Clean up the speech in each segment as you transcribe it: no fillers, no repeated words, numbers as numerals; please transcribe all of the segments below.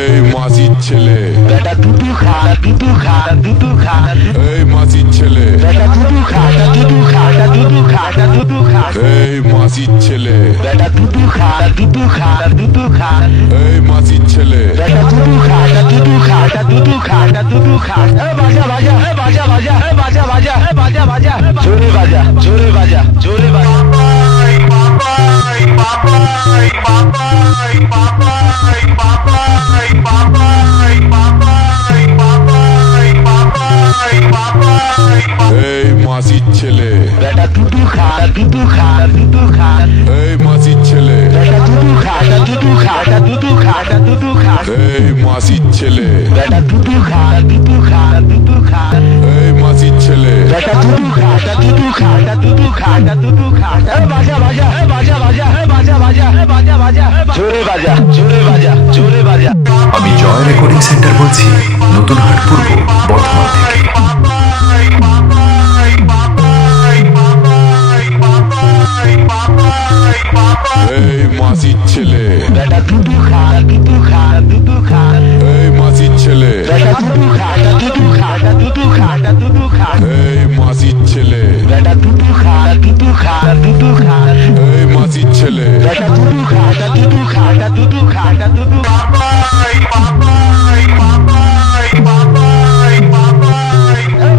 এই মাসির ছেলে বেটা দুধু খা দুধু খা দুধু খা এই মাসির ছেলে বেটা দুধু খা দুধু খা দুধু খা দুধু খা এই মাসির ছেলে বেটা দুধু খা দুধু খা দুধু খা এই মাসির ছেলে বেটা দুধু খা দুধু খা দুধু খা দুধু খা বাজা বাজা বাজা বাজা বাজা বাজা বাজা বাজা জোরে বাজা জোরে বাজা জোরে বাজা এই মাসির ছেলে বেটা দুধু খা দুধু খা দুধু খা এই মাসির ছেলে বেটা দুধু খা দুধু খা দুধু খা দুধু খা এই মাসির ছেলে বেটা দুধু খা দুধু খা দুধু খা এই মাসির ছেলে বেটা দুধু খা দুধু খা দুধু খা দুধু খা বাজা বাজা বাজা বাজা বাজা বাজা বাজা বাজা জোরে বাজা জোরে বাজা জোরে বাজা। আমি জয় রেকর্ডিং সেন্টার বলছি, নতুন হাট পূর্ব বর্ধমান থেকে। এই মাসির ছেলে বেটা দুধু খা দুধু খা দুধু খা এই মাসির ছেলে বেটা দুধু খা দুধু খা দুধু খা দুধু খা এই মাসির ছেলে বেটা দুধু খা দুধু খা দুধু খা এই মাসির ছেলে বেটা দুধু খা দুধু খা দুধু খা দুধু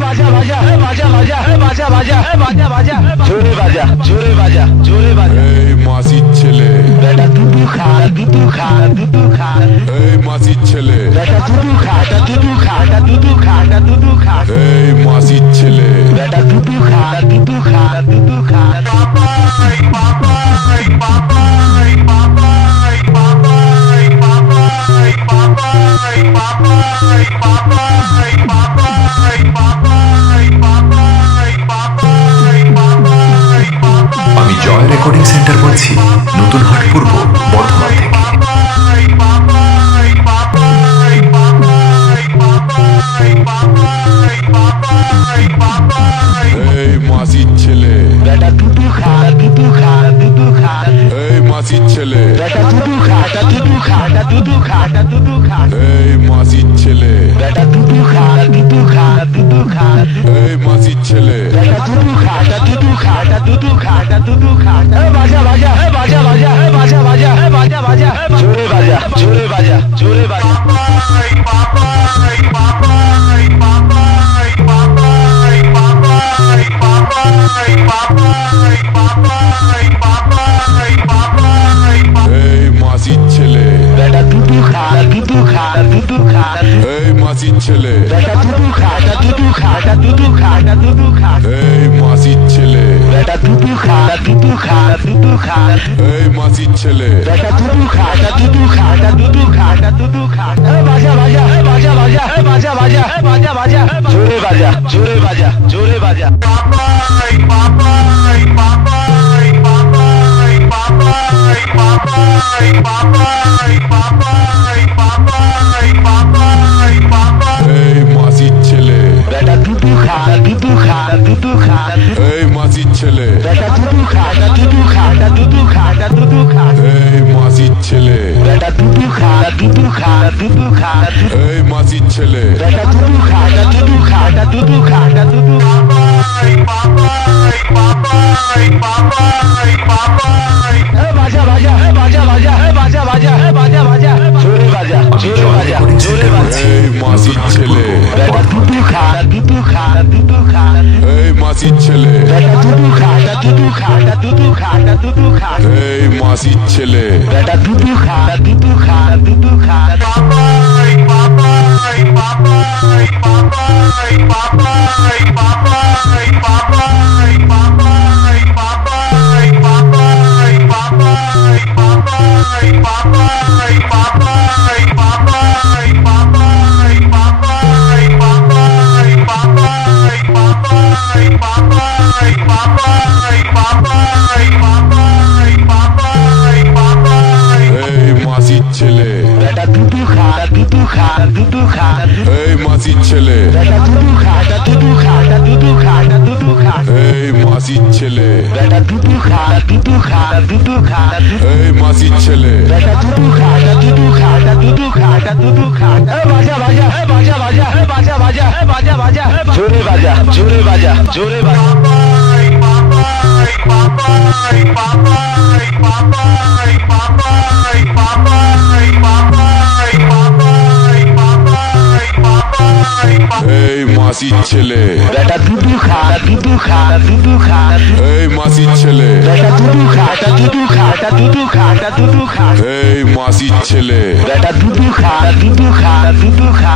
বাজা বাজা বাজা বাজা বাজা বাজা বাজা বাজা জোরে বাজা জোরে বাজা জোরে বাজা। এই মাসির ছেলে বেটা দুধু খা দুধু খা দুধু খা এই মাসির ছেলে বেটা দুধু খা দুধু খা দুধু খা দুধু খা এই মাসির ছেলে বেটা দুধু খা দুধু খা দুধু খা আমি জয় রেকর্ডিং সেন্টার বলছি, নতুন হাট পূর্ব বর্ধমান থেকে। এই মাসির ছেলে বেটা দুধু খা দুধু খা দুধু খা এই মাসির ছেলে বেটা দুধু খা দুধু খা দুধু খা দুধু খা এই মাসির ছেলে বেটা দুধু খা দুধু খা দুধু খা এই মাসির ছেলে বেটা দুধু খা দুধু খা দুধু খা দুধু খা বাজা বাজা বাজা বাজা বাজা বাজা বাজা বাজা জোরে বাজা জোরে বাজা জোরে বাজা। এই মাসির ছেলে বেটা দুধু খা দুধু খা দুধু খা এই মাসির ছেলে বেটা দুধু খা দুধু খা দুধু খা দুধু খা এই মাসির ছেলে বেটা দুধু খা দুধু খা দুধু খা এই মাসির ছেলে বেটা দুধু খা দুধু খা দুধু খা দুধু খা বাজা বাজা বাজা বাজা বাজা বাজা বাজা বাজা জোরে বাজা জোরে বাজা জোরে বাজা। এই মাসির ছেলে বেটা দুধু খা দুধু খা দুধু খা এই মাসির ছেলে বেটা দুধু খা দুধু খা দুধু খা দুধু খা এই মাসির ছেলে বেটা দুধু খা দুধু খা দুধু খা এই মাসির ছেলে বেটা দুধু খা দুধু খা দুধু খা দুধু বাজা বাজা বাজা বাজা বাজা বাজা বাজা বাজা জোরে বাজা আমি জোরে জয় বাজা রেকর্ডিং জোরে সেন্টার বাজা। বলছি, এই মাসির নতুন হাট ছেলে পূর্ব বেটা বর্ধমান দুধু খা দুধু খা দুধু খা এই মাসির ছেলে বেটা দুধু খা দুধু খা দুধু খা দুধু খা এই মাসির ছেলে বেটা দুধু খা দুধু খা দুধু খা এই মাসির ছেলে বেটা দুধু খা দুধু খা দুধু খা এই মাসির ছেলে বেটা দুধু খা দুধু খা দুধু খা দুধু খা এই এই মাসির ছেলে বেটা দুধু খা দুধু খা দুধু খা এই মাসির ছেলে বেটা দুধু খা দুধু খা দুধু খা দুধু খা বাজা বাজা বাজা বাজা বাজা বাজা বাজা বাজা জোরে বাজা জোরে বাজা জোরে বাজা এই মাসির ছেলে বেটা দুধু খা দুধু খা দুধু খা এই মাসির ছেলে বেটা দুধু খা দুধু খা দুধু খা দুধু খা এই মাসির ছেলে বেটা দুধু খা দুধু খা দুধু খা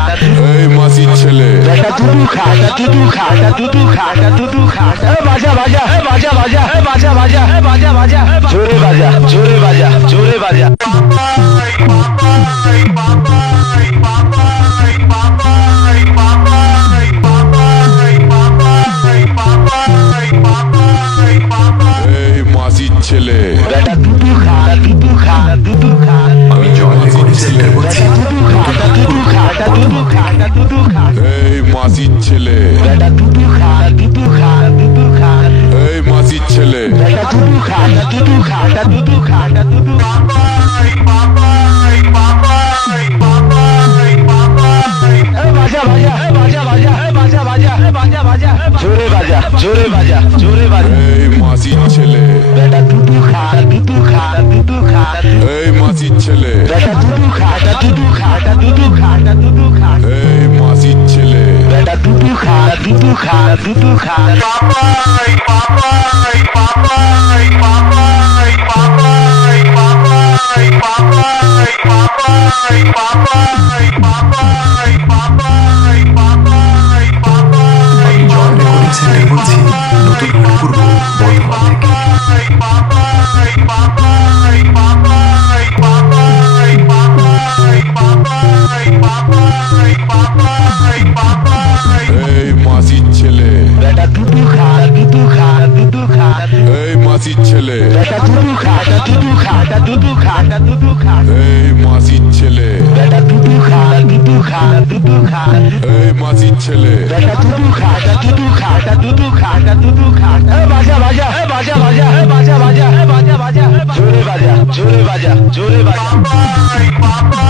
এই মাসির ছেলে বেটা দুধু খা দুধু খা দুধু খা দুধু খা বাজা বাজা বাজা বাজা বাজা বাজা বাজা বাজা জোরে বাজা জোরে বাজা জোরে বাজা এই মাসির ছেলে বেটা দুধু খা দুধু খা দুধু খা আমি জয় রেকর্ডিং সেন্টার বলছি দুধু খা দুধু খা দুধু খা এই মাসির ছেলে বেটা দুধু খা দুধু খা দুধু খা এই মাসির ছেলে বেটা দুধু খা দুধু খা দুধু খা দুধু খা বাজা বাজা বাজা বাজা বাজা বাজা বাজা বাজা জোরে বাজা জোরে বাজা জোরে বাজা এই মাসির ছেলে বেটা দুধু খা দুধু খা দুধু খা এই মাসির ছেলে বেটা দুধু খা দুধু খা দুধু খা দুধু খা এই মাসির ছেলে বেটা দুধু খা দুধু খা দুধু খা আমি জয় রেকর্ডিং সেন্টার বলছি নতুন হাট পূর্ব বর্ধমান থেকে এই মাসির ছেলে বেটা দুধু খা দুধু খা দুধু খা এই মাসির ছেলে বেটা দুধু খা দুধু খা দুধু খা দুধু খা এই মাসির ছেলে বেটা দুধু খা দুধু খা দুধু খা এই মাসির ছেলে বেটা দুধু খা দুধু খা দুধু খা দুধু খা বাজা বাজা বাজা বাজা বাজা বাজা বাজা বাজা জোরে বাজা জোরে বাজা জোরে বাজা